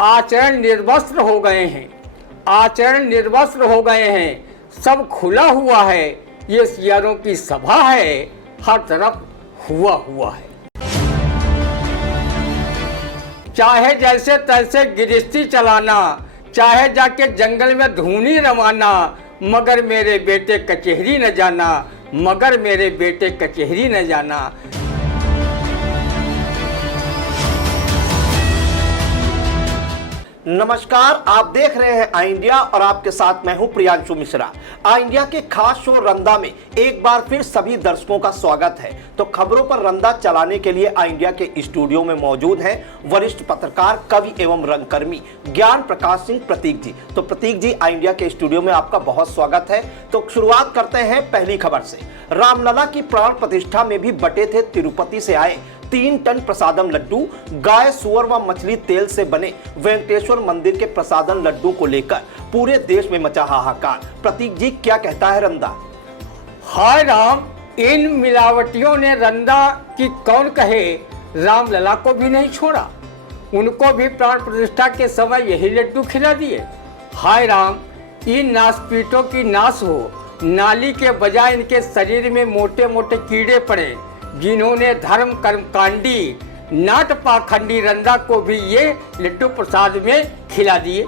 आचरण निर्वस्त्र हो गए हैं, आचरण निर्वस्त्र हो गए हैं। सब खुला हुआ है, ये सियारों की सभा है, हर तरफ हुआ हुआ है। चाहे जैसे तैसे गिरस्ती चलाना, चाहे जाके जंगल में धूनी रवाना, मगर मेरे बेटे कचहरी न जाना, मगर मेरे बेटे कचहरी न जाना। नमस्कार, आप देख रहे हैं आई इंडिया और आपके साथ मैं हूं प्रियांशु मिश्रा। आई इंडिया के खास शो रंदा में एक बार फिर सभी दर्शकों का स्वागत है। तो खबरों पर रंदा चलाने के लिए आई इंडिया के स्टूडियो में मौजूद हैं वरिष्ठ पत्रकार, कवि एवं रंगकर्मी ज्ञान प्रकाश सिंह प्रतीक जी। तो प्रतीक जी, आई इंडिया के स्टूडियो में आपका बहुत स्वागत है। तो शुरुआत करते हैं पहली खबर से। रामलला की प्राण प्रतिष्ठा में भी बटे थे तिरुपति से आए 3 टन प्रसादम लड्डू। गाय, सुअर व मछली तेल से बने वेंकटेश्वर मंदिर के प्रसादम लड्डू को लेकर पूरे देश में मचा हाहाकार। प्रतीक जी, क्या कहता है रंदा? हाय राम, इन मिलावटियों ने रंदा की कौन कहे, रामलला को भी नहीं छोड़ा। उनको भी प्राण प्रतिष्ठा के समय यही लड्डू खिला दिए। हाय राम, इन नासपीटों की नाश हो। नाली के बजाय इनके शरीर में मोटे मोटे कीड़े पड़े, जिन्होंने धर्म कर्मकांडी नाट पाखंडी रंदा को भी ये लड्डू प्रसाद में खिला दिए।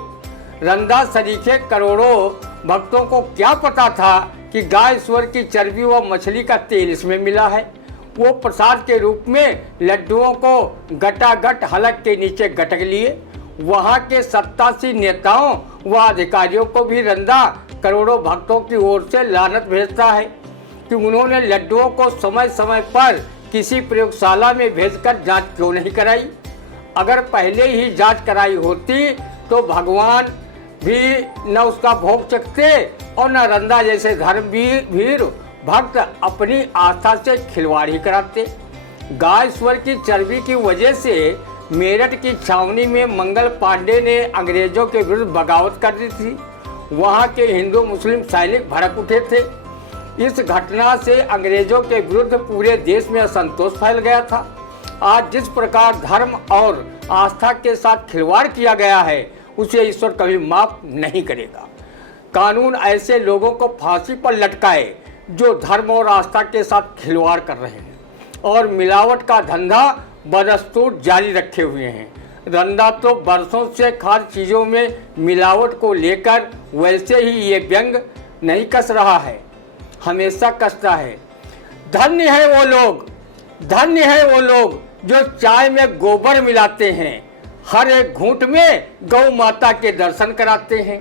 रंदा सरीखे करोड़ों भक्तों को क्या पता था कि गाय सुअर की चर्बी व मछली का तेल इसमें मिला है। वो प्रसाद के रूप में लड्डुओं को गटागट हलक के नीचे गटक लिए। वहाँ के 87 नेताओं व अधिकारियों को भी रंदा करोड़ों भक्तों की ओर से लानत भेजता है कि उन्होंने लड्डुओं को समय समय पर किसी प्रयोगशाला में भेजकर जांच क्यों नहीं कराई। अगर पहले ही जांच कराई होती तो भगवान भी न उसका भोग चखते और न रंदा जैसे धर्मवीर भक्त अपनी आस्था से खिलवाड़ ही कराते। गाय सुअर की चर्बी की वजह से मेरठ की छावनी में मंगल पांडे ने अंग्रेजों के विरुद्ध बगावत कर दी थी। वहाँ के हिंदू मुस्लिम सैनिक भड़क उठे थे। इस घटना से अंग्रेजों के विरुद्ध पूरे देश में असंतोष फैल गया था। आज जिस प्रकार धर्म और आस्था के साथ खिलवाड़ किया गया है, उसे ईश्वर कभी माफ नहीं करेगा। कानून ऐसे लोगों को फांसी पर लटकाए जो धर्म और आस्था के साथ खिलवाड़ कर रहे हैं और मिलावट का धंधा बदस्तूर जारी रखे हुए हैं। रंदा तो बरसों से खाद्य चीज़ों में मिलावट को लेकर वैसे ही ये व्यंग नहीं कस रहा है, हमेशा कसता है। धन्य है वो लोग, धन्य है वो लोग जो चाय में गोबर मिलाते हैं, हर एक घूंट में गौ माता के दर्शन कराते हैं।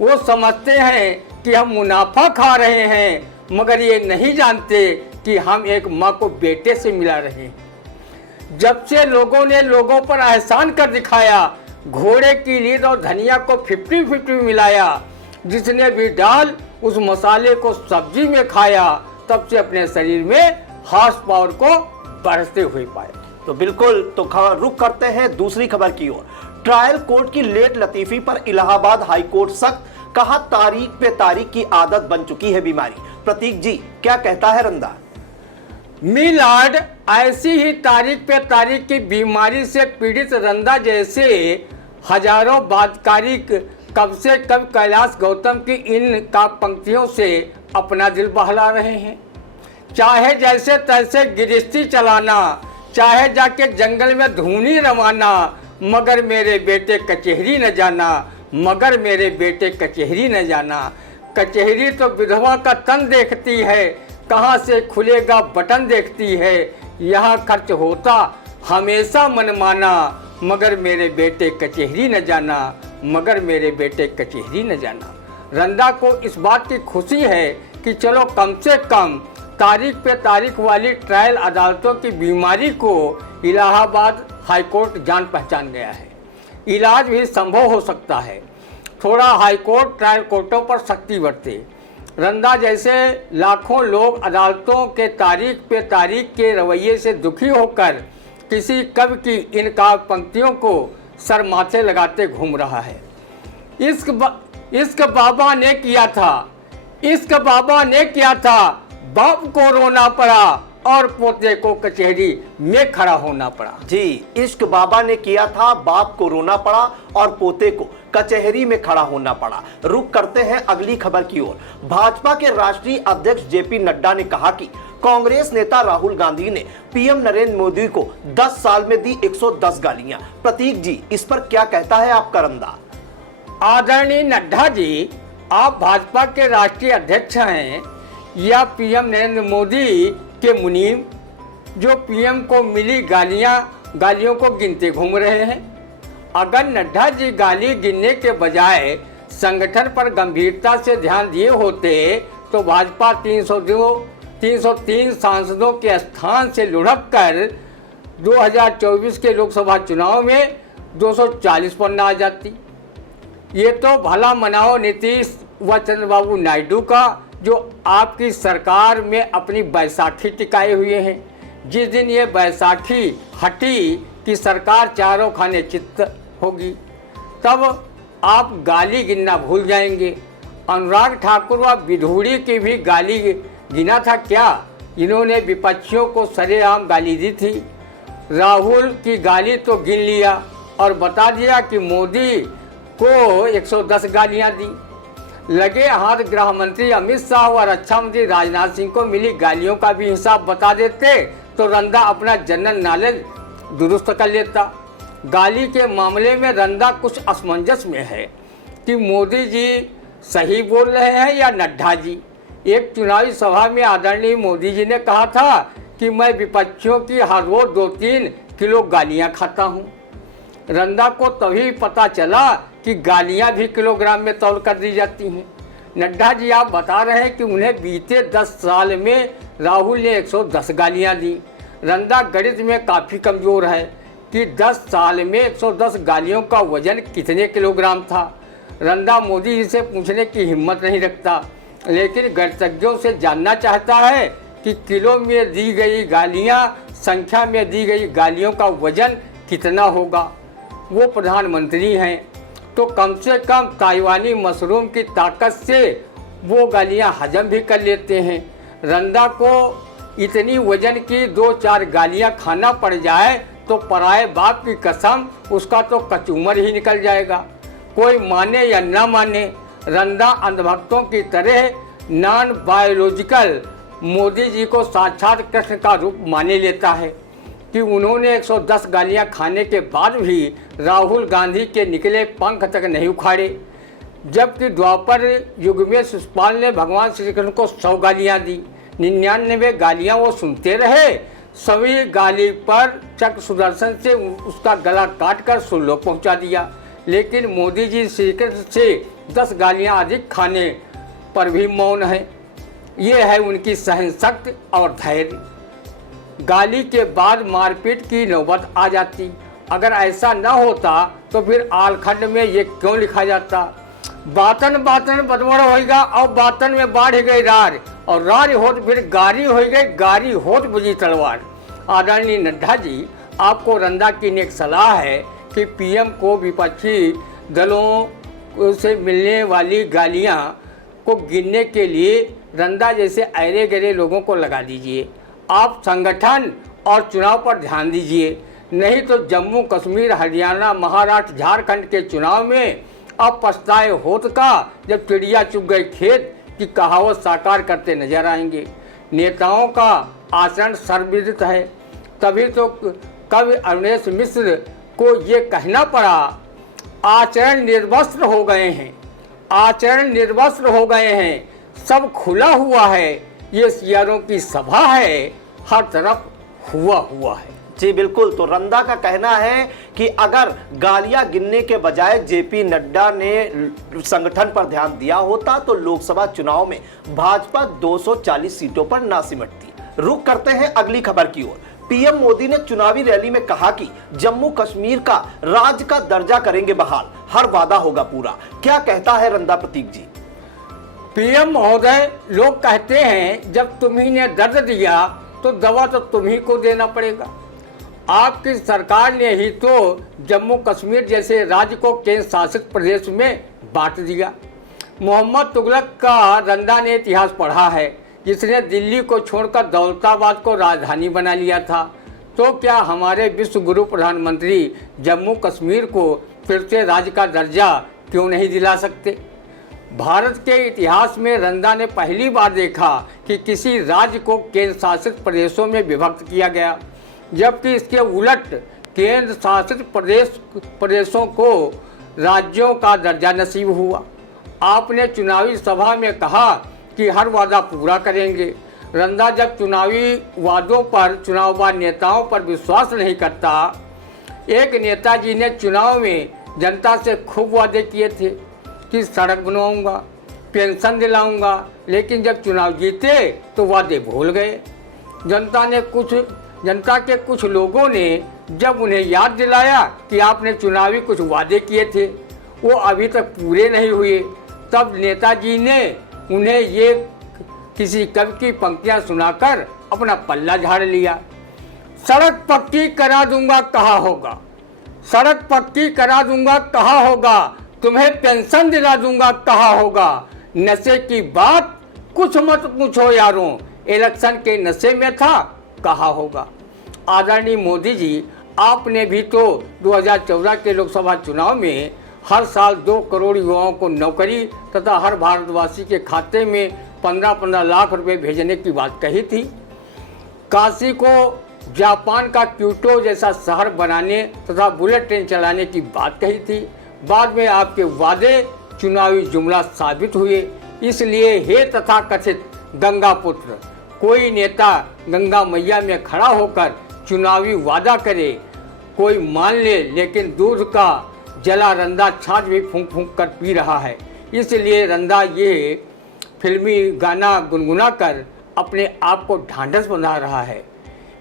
वो समझते हैं कि हम मुनाफा खा रहे हैं, मगर ये नहीं जानते कि हम एक माँ को बेटे से मिला रहे हैं। जब से लोगों ने लोगों पर एहसान कर दिखाया, घोड़े की लीद और धनिया को 50-50 मिलाया, जिसने भी डाल उस मसाले को सब्जी में खाया, तब से अपने शरीर में हॉर्स पावर को बढ़ते हुए पाया। तो बिल्कुल, तो खबर रुक करते हैं दूसरी खबर की ओर। ट्रायल कोर्ट की लेट लतीफी पर इलाहाबाद हाई कोर्ट सख्त, कहा तारीख पे तारीख की आदत बन चुकी है बीमारी। प्रतीक जी, क्या कहता है रंदा? मिलाड, ऐसी ही तारीख पे तारीख की बीमारी से पीड़ित रंदा जैसे हजारों बादकारी कब से कब कैलाश गौतम की इन का पंक्तियों से अपना दिल बहला रहे हैं। चाहे जैसे तैसे गिरस्ती चलाना, चाहे जाके जंगल में धूनी रवाना, मगर मेरे बेटे कचहरी न जाना, मगर मेरे बेटे कचहरी न जाना। कचहरी तो विधवा का तन देखती है, कहाँ से खुलेगा बटन देखती है। यहाँ खर्च होता हमेशा मनमाना, मगर मेरे बेटे कचहरी न जाना, मगर मेरे बेटे कचहरी न जाना। रंदा को इस बात की खुशी है कि चलो कम से कम तारीख पे तारीख वाली ट्रायल अदालतों की बीमारी को इलाहाबाद हाईकोर्ट जान पहचान गया है। इलाज भी संभव हो सकता है। थोड़ा हाईकोर्ट ट्रायल कोर्टों पर सख्ती बरते। रंदा जैसे लाखों लोग अदालतों के तारीख पे तारीख के रवैये से दुखी होकर किसी कवि की इन काव्य पंक्तियों को सर माथे लगाते घूम रहा है। इश्क बाबा ने किया था, इश्क बाबा ने किया था, बाप को रोना पड़ा, और पोते को कचहरी में खड़ा होना पड़ा। जी, इश्क बाबा ने किया था, बाप को रोना पड़ा और पोते को कचहरी में खड़ा होना पड़ा। रुक करते हैं अगली खबर की ओर। भाजपा के राष्ट्रीय अध्यक्ष जेपी नड्डा ने कहा कि कांग्रेस नेता राहुल गांधी ने पीएम नरेंद्र मोदी को 10 साल में दी 110 गालियां। प्रतीक जी, इस पर क्या कहता है आपका रंदा? आदरणीय नड्डा जी, आप भाजपा के राष्ट्रीय अध्यक्ष हैं या पीएम नरेंद्र मोदी के मुनीम, जो पीएम को मिली गालियों को गिनते घूम रहे हैं? अगर नड्डा जी गाली गिनने के बजाय संगठन पर गंभीरता से ध्यान दिए होते तो भाजपा 303 सांसदों के स्थान से लुढ़क कर 2024 के लोकसभा चुनाव में 240 पर न आ जाती। ये तो भला मनाओ नीतीश व चंद्रबाबू नायडू का, जो आपकी सरकार में अपनी बैसाखी टिकाए हुए हैं। जिस दिन ये बैसाखी हटी कि सरकार चारों खाने चित्त होगी, तब आप गाली गिनना भूल जाएंगे। अनुराग ठाकुर व विधूड़ी की भी गाली गिना था क्या? इन्होंने विपक्षियों को सरेआम गाली दी थी। राहुल की गाली तो गिन लिया और बता दिया कि मोदी को 110 गालियां दी। लगे हाथ गृह मंत्री अमित शाह और रक्षा मंत्री राजनाथ सिंह को मिली गालियों का भी हिसाब बता देते तो रंदा अपना जनरल नॉलेज दुरुस्त कर लेता। गाली के मामले में रंदा कुछ असमंजस में है कि मोदी जी सही बोल रहे हैं या नड्डा जी। एक चुनावी सभा में आदरणीय मोदी जी ने कहा था कि मैं विपक्षियों की हर रोज 2-3 किलो गालियां खाता हूं। रंदा को तभी पता चला कि गालियां भी किलोग्राम में तौल कर दी जाती हैं। नड्डा जी, आप बता रहे हैं कि उन्हें बीते 10 साल में राहुल ने 110 गालियां दी। रंदा गणित में काफ़ी कमज़ोर है कि 10 साल में 110 गालियों का वजन कितने किलोग्राम था। रंदा मोदी जी से पूछने की हिम्मत नहीं रखता, लेकिन गणितज्ञों से जानना चाहता है कि किलो में दी गई गालियां, संख्या में दी गई गालियों का वजन कितना होगा। वो प्रधानमंत्री हैं तो कम से कम ताइवानी मशरूम की ताकत से वो गालियां हजम भी कर लेते हैं। रंदा को इतनी वजन की 2-4 गालियां खाना पड़ जाए तो पराए बाप की कसम उसका तो कचूमर ही निकल जाएगा। कोई माने या ना माने, रंदा अंधभक्तों की तरह नॉन बायोलॉजिकल मोदी जी को साक्षात कृष्ण का रूप माने लेता है कि उन्होंने 110 गालियां खाने के बाद भी राहुल गांधी के निकले पंख तक नहीं उखाड़े, जबकि द्वापर युग में शिशुपाल ने भगवान श्री कृष्ण को 100 गालियां दी। 99 गालियां वो सुनते रहे। सभी गाली पर चक्र सुदर्शन से उसका गला काट कर सुरलोक पहुंचा दिया, लेकिन मोदी जी श्री कृष्ण से 10 गालियां अधिक खाने पर भी मौन है। ये है उनकी सहन शक्ति और धैर्य। गाली के बाद मारपीट की नौबत आ जाती। अगर ऐसा न होता तो फिर आलखंड में ये क्यों लिखा जाता? बातन बातन बदमड़ होगा और बातन में बाढ़ गई रार, और रार होत फिर गारी हो गई, गारी होत बुझी तलवार। आदरणीय नड्डा जी, आपको रंदा की नेक सलाह है कि पीएम को विपक्षी दलों से मिलने वाली गालियां को गिनने के लिए रंदा जैसे अरे गहरे लोगों को लगा दीजिए। आप संगठन और चुनाव पर ध्यान दीजिए, नहीं तो जम्मू कश्मीर, हरियाणा, महाराष्ट्र, झारखंड के चुनाव में अब पछताए होत का जब चिड़िया चुग गए खेत की कहावत साकार करते नजर आएंगे। नेताओं का आचरण सर्वविदित है, तभी तो कवि अरुणेश मिश्र को ये कहना पड़ा, आचरण निर्वस्त्र हो गए हैं, आचरण निर्वस्त्र हो गए हैं, सब खुला हुआ है, ये सियारों की सभा है, हर तरफ हुआ है। जी बिल्कुल। तो रंदा का कहना है कि अगर गालियां गिनने के बजाय जेपी नड्डा ने संगठन पर ध्यान दिया होता तो लोकसभा चुनाव में भाजपा 240 सीटों पर ना सिमटती। रुक करते हैं अगली खबर की ओर। पीएम मोदी ने चुनावी रैली में कहा कि जम्मू कश्मीर का राज्य का दर्जा करेंगे बहाल, हर वादा होगा पूरा। क्या कहता है रंदा प्रतीक जी? पीएम महोदय, लोग कहते हैं जब तुम्ही ने दर्द दिया तो दवा तो तुम्ही को देना पड़ेगा। आपकी सरकार ने ही तो जम्मू कश्मीर जैसे राज्य को केंद्र शासित प्रदेश में बांट दिया। मोहम्मद तुगलक का रंदा ने इतिहास पढ़ा है जिसने दिल्ली को छोड़कर दौलताबाद को राजधानी बना लिया था, तो क्या हमारे विश्व गुरु प्रधानमंत्री जम्मू कश्मीर को फिर से राज्य का दर्जा क्यों नहीं दिला सकते? भारत के इतिहास में रंदा ने पहली बार देखा कि किसी राज्य को केंद्र शासित प्रदेशों में विभक्त किया गया, जबकि इसके उलट केंद्र शासित प्रदेशों को राज्यों का दर्जा नसीब हुआ। आपने चुनावी सभा में कहा कि हर वादा पूरा करेंगे। रंदा जब चुनावी वादों पर चुनावबाज नेताओं पर विश्वास नहीं करता। एक नेताजी ने चुनाव में जनता से खूब वादे किए थे कि सड़क बनवाऊंगा, पेंशन दिलाऊंगा, लेकिन जब चुनाव जीते तो वादे भूल गए। जनता के कुछ लोगों ने जब उन्हें याद दिलाया कि आपने चुनावी कुछ वादे किए थे, वो अभी तक पूरे नहीं हुए, तब नेताजी ने उन्हें ये किसी कवि की पंक्तियां सुनाकर अपना पल्ला झाड़ लिया। सड़क पक्की करा दूंगा कहा होगा, सड़क पक्की करा दूंगा कहा होगा, तुम्हें पेंशन दिला दूंगा कहा होगा, नशे की बात कुछ मत पूछो यारों, इलेक्शन के नशे में था कहा होगा। आदरणीय मोदी जी, आपने भी तो 2014 के लोकसभा चुनाव में हर साल 2 करोड़ युवाओं को नौकरी तथा हर भारतवासी के खाते में 15-15 लाख रुपए भेजने की बात कही थी। काशी को जापान का क्योटो जैसा शहर बनाने तथा बुलेट ट्रेन चलाने की बात कही थी। बाद में आपके वादे चुनावी जुमला साबित हुए। इसलिए हे तथाकथित गंगा पुत्र, कोई नेता गंगा मैया में खड़ा होकर चुनावी वादा करे, कोई मान ले, लेकिन दूध का जला रंदा छाछ भी फूंक फूंक कर पी रहा है। इसलिए रंदा ये फिल्मी गाना गुनगुना कर अपने आप को ढांढस बना रहा है।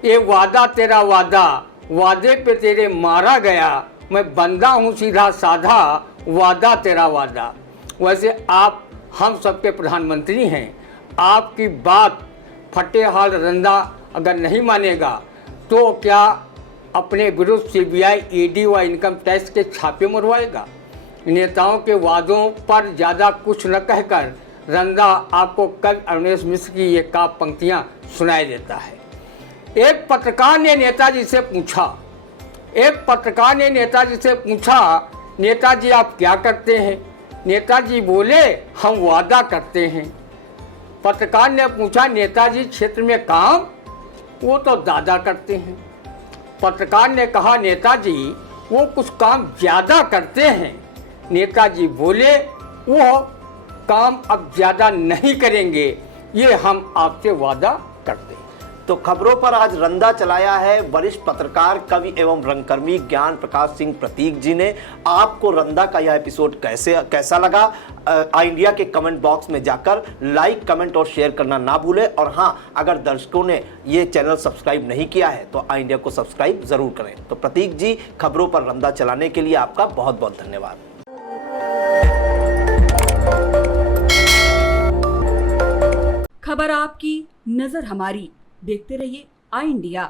ये वादा तेरा वादा, वादे पे तेरे मारा गया, मैं बंदा हूँ सीधा साधा, वादा तेरा वादा। वैसे आप हम सबके प्रधानमंत्री हैं, आपकी बात फटेहाल रंदा अगर नहीं मानेगा तो क्या अपने विरुद्ध सीबीआई, ईडी व इनकम टैक्स के छापे मरवाएगा? नेताओं के वादों पर ज़्यादा कुछ न कहकर रंदा आपको कवि अवनीश मिश्र की ये काव्य पंक्तियाँ सुनाई देता है। एक पत्रकार ने नेताजी से पूछा, नेताजी आप क्या करते हैं? नेताजी बोले, हम वादा करते हैं। पत्रकार ने पूछा, नेताजी क्षेत्र में काम? वो तो दादा करते हैं। पत्रकार ने कहा, नेताजी वो कुछ काम ज़्यादा करते हैं। नेताजी बोले, वो काम अब ज़्यादा नहीं करेंगे, ये हम आपसे वादा करते हैं। तो खबरों पर आज रंदा चलाया है वरिष्ठ पत्रकार, कवि एवं रंगकर्मी ज्ञान प्रकाश सिंह प्रतीक जी ने। आपको रंदा का यह एपिसोड कैसा लगा? आई इंडिया के कमेंट बॉक्स में जाकर लाइक, कमेंट और शेयर करना ना भूलें। और हाँ, अगर दर्शकों ने ये चैनल सब्सक्राइब नहीं किया है तो आई इंडिया को सब्सक्राइब जरूर करें। तो प्रतीक जी, खबरों पर रंदा चलाने के लिए आपका बहुत बहुत धन्यवाद। खबर आपकी, नजर हमारी। देखते रहिए आई इंडिया।